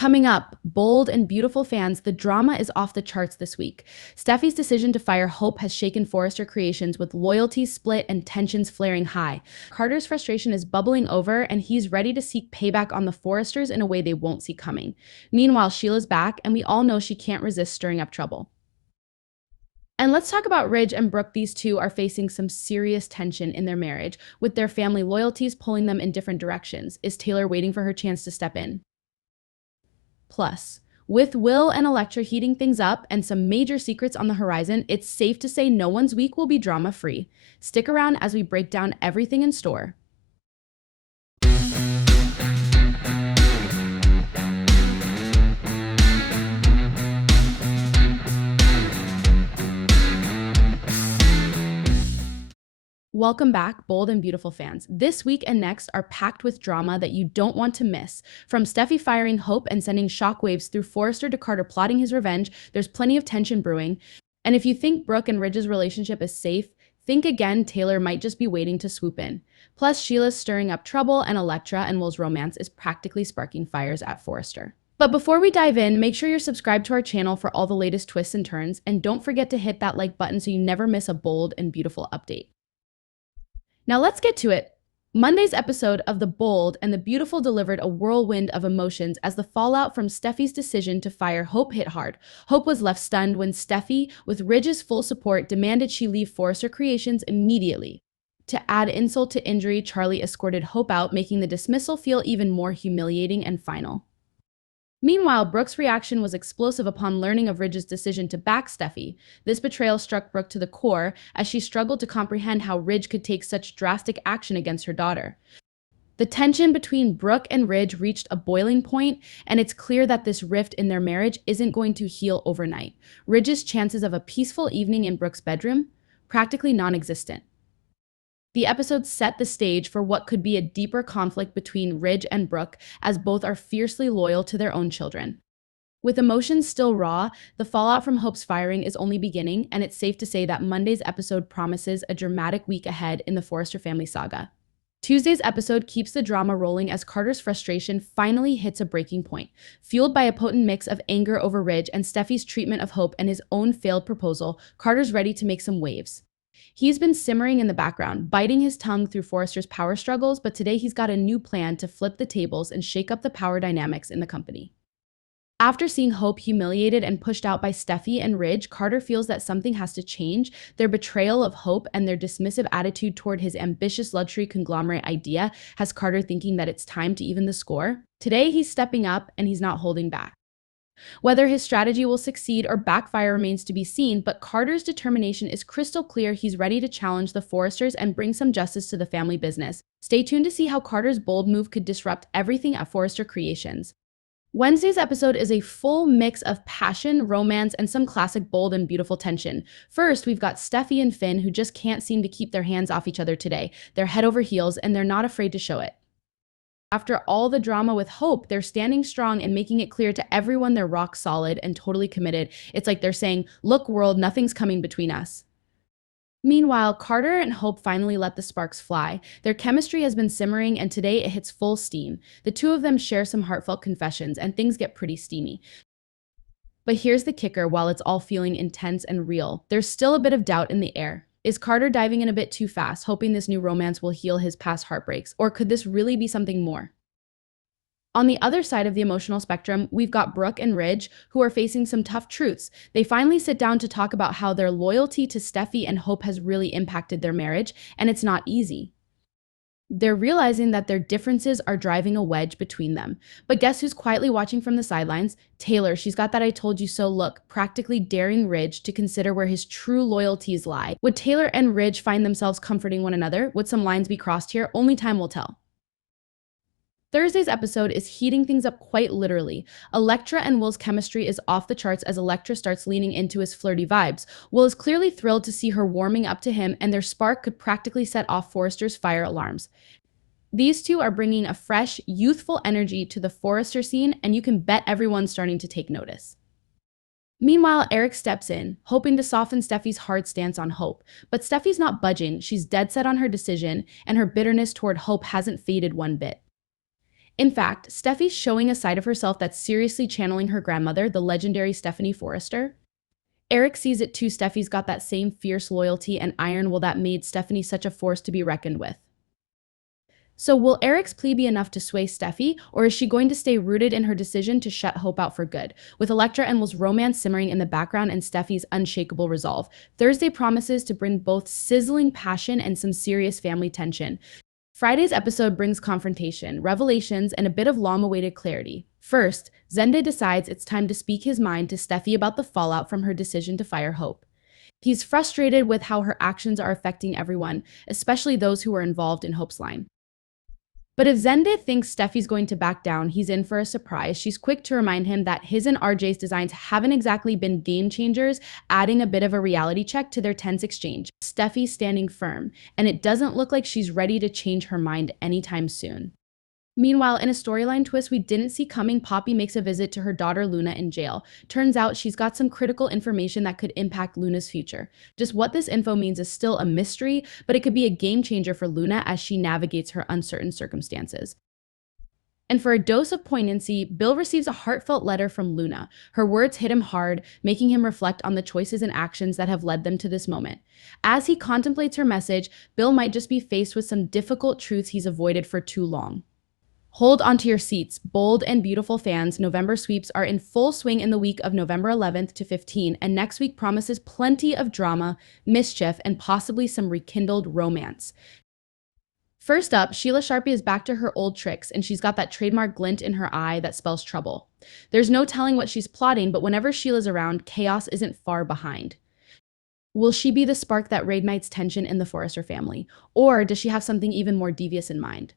Coming up, bold and beautiful fans, the drama is off the charts this week. Steffi's decision to fire Hope has shaken Forrester Creations with loyalties split and tensions flaring high. Carter's frustration is bubbling over and he's ready to seek payback on the Forresters in a way they won't see coming. Meanwhile, Sheila's back and we all know she can't resist stirring up trouble. And let's talk about Ridge and Brooke. These two are facing some serious tension in their marriage, with their family loyalties pulling them in different directions. Is Taylor waiting for her chance to step in? Plus, with Will and Electra heating things up and some major secrets on the horizon, it's safe to say no one's week will be drama-free. Stick around as we break down everything in store. Welcome back, bold and beautiful fans. This week and next are packed with drama that you don't want to miss. From Steffi firing Hope and sending shockwaves through Forrester to Carter plotting his revenge, there's plenty of tension brewing. And if you think Brooke and Ridge's relationship is safe, think again. Taylor might just be waiting to swoop in. Plus, Sheila's stirring up trouble and Electra and Will's romance is practically sparking fires at Forrester. But before we dive in, make sure you're subscribed to our channel for all the latest twists and turns, and don't forget to hit that like button so you never miss a bold and beautiful update. Now let's get to it. Monday's episode of The Bold and the Beautiful delivered a whirlwind of emotions as the fallout from Steffi's decision to fire Hope hit hard. Hope was left stunned when Steffi, with Ridge's full support, demanded she leave Forrester Creations immediately. To add insult to injury, Charlie escorted Hope out, making the dismissal feel even more humiliating and final. Meanwhile, Brooke's reaction was explosive upon learning of Ridge's decision to back Steffi. This betrayal struck Brooke to the core as she struggled to comprehend how Ridge could take such drastic action against her daughter. The tension between Brooke and Ridge reached a boiling point, and it's clear that this rift in their marriage isn't going to heal overnight. Ridge's chances of a peaceful evening in Brooke's bedroom? Practically non-existent. The episode set the stage for what could be a deeper conflict between Ridge and Brooke, as both are fiercely loyal to their own children. With emotions still raw, the fallout from Hope's firing is only beginning, and it's safe to say that Monday's episode promises a dramatic week ahead in the Forrester family saga. Tuesday's episode keeps the drama rolling as Carter's frustration finally hits a breaking point. Fueled by a potent mix of anger over Ridge and Steffi's treatment of Hope and his own failed proposal, Carter's ready to make some waves. He's been simmering in the background, biting his tongue through Forrester's power struggles, but today he's got a new plan to flip the tables and shake up the power dynamics in the company. After seeing Hope humiliated and pushed out by Steffi and Ridge, Carter feels that something has to change. Their betrayal of Hope and their dismissive attitude toward his ambitious luxury conglomerate idea has Carter thinking that it's time to even the score. Today he's stepping up and he's not holding back. Whether his strategy will succeed or backfire remains to be seen, but Carter's determination is crystal clear. He's ready to challenge the Forresters and bring some justice to the family business. Stay tuned to see how Carter's bold move could disrupt everything at Forrester Creations. Wednesday's episode is a full mix of passion, romance, and some classic bold and beautiful tension. First, we've got Steffi and Finn, who just can't seem to keep their hands off each other today. They're head over heels, and they're not afraid to show it. After all the drama with Hope, they're standing strong and making it clear to everyone they're rock solid and totally committed. It's like they're saying, "Look, world, nothing's coming between us." Meanwhile, Carter and Hope finally let the sparks fly. Their chemistry has been simmering, and today it hits full steam. The two of them share some heartfelt confessions, and things get pretty steamy. But here's the kicker: while it's all feeling intense and real, there's still a bit of doubt in the air. Is Carter diving in a bit too fast, hoping this new romance will heal his past heartbreaks, or could this really be something more? On the other side of the emotional spectrum, we've got Brooke and Ridge, who are facing some tough truths. They finally sit down to talk about how their loyalty to Steffi and Hope has really impacted their marriage, and it's not easy. They're realizing that their differences are driving a wedge between them. But guess who's quietly watching from the sidelines? Taylor. She's got that "I told you so" look, practically daring Ridge to consider where his true loyalties lie. Would Taylor and Ridge find themselves comforting one another? Would some lines be crossed here? Only time will tell. Thursday's episode is heating things up quite literally. Electra and Will's chemistry is off the charts as Electra starts leaning into his flirty vibes. Will is clearly thrilled to see her warming up to him, and their spark could practically set off Forrester's fire alarms. These two are bringing a fresh, youthful energy to the Forrester scene, and you can bet everyone's starting to take notice. Meanwhile, Eric steps in, hoping to soften Steffi's hard stance on Hope. But Steffi's not budging. She's dead set on her decision, and her bitterness toward Hope hasn't faded one bit. In fact, Steffi's showing a side of herself that's seriously channeling her grandmother, the legendary Stephanie Forrester. Eric sees it too. Steffi's got that same fierce loyalty and iron will that made Stephanie such a force to be reckoned with. So will Eric's plea be enough to sway Steffi, or is she going to stay rooted in her decision to shut Hope out for good? With Electra and Will's romance simmering in the background and Steffi's unshakable resolve, Thursday promises to bring both sizzling passion and some serious family tension. Friday's episode brings confrontation, revelations, and a bit of long-awaited clarity. First, Zende decides it's time to speak his mind to Steffi about the fallout from her decision to fire Hope. He's frustrated with how her actions are affecting everyone, especially those who are involved in Hope's line. But if Zende thinks Steffi's going to back down, he's in for a surprise. She's quick to remind him that his and RJ's designs haven't exactly been game changers, adding a bit of a reality check to their tense exchange. Steffi's standing firm, and it doesn't look like she's ready to change her mind anytime soon. Meanwhile, in a storyline twist we didn't see coming, Poppy makes a visit to her daughter Luna in jail. Turns out she's got some critical information that could impact Luna's future. Just what this info means is still a mystery, but it could be a game changer for Luna as she navigates her uncertain circumstances. And for a dose of poignancy, Bill receives a heartfelt letter from Luna. Her words hit him hard, making him reflect on the choices and actions that have led them to this moment. As he contemplates her message, Bill might just be faced with some difficult truths he's avoided for too long. Hold onto your seats. Bold and beautiful fans, November sweeps are in full swing in the week of November 11th to 15th, and next week promises plenty of drama, mischief, and possibly some rekindled romance. First up, Sheila Sharpie is back to her old tricks, and she's got that trademark glint in her eye that spells trouble. There's no telling what she's plotting, but whenever Sheila's around, chaos isn't far behind. Will she be the spark that reignites tension in the Forrester family, or does she have something even more devious in mind?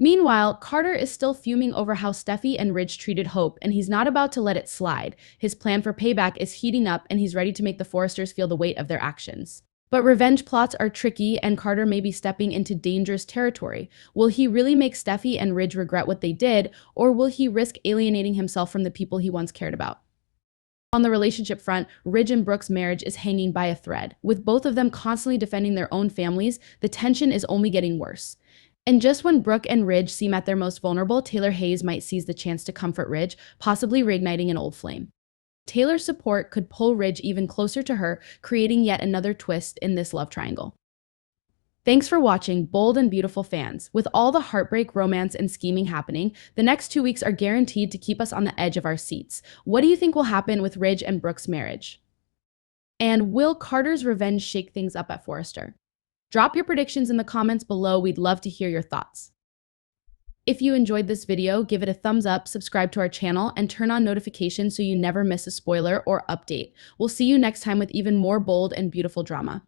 Meanwhile, Carter is still fuming over how Steffi and Ridge treated Hope, and he's not about to let it slide. His plan for payback is heating up, and he's ready to make the Forresters feel the weight of their actions. But revenge plots are tricky, and Carter may be stepping into dangerous territory. Will he really make Steffi and Ridge regret what they did, or will he risk alienating himself from the people he once cared about? On the relationship front, Ridge and Brooke's marriage is hanging by a thread. With both of them constantly defending their own families, the tension is only getting worse. And just when Brooke and Ridge seem at their most vulnerable, Taylor Hayes might seize the chance to comfort Ridge, possibly reigniting an old flame. Taylor's support could pull Ridge even closer to her, creating yet another twist in this love triangle. Thanks for watching, bold and beautiful fans. With all the heartbreak, romance, and scheming happening, the next 2 weeks are guaranteed to keep us on the edge of our seats. What do you think will happen with Ridge and Brooke's marriage? And will Carter's revenge shake things up at Forrester? Drop your predictions in the comments below. We'd love to hear your thoughts. If you enjoyed this video, give it a thumbs up, subscribe to our channel, and turn on notifications so you never miss a spoiler or update. We'll see you next time with even more bold and beautiful drama.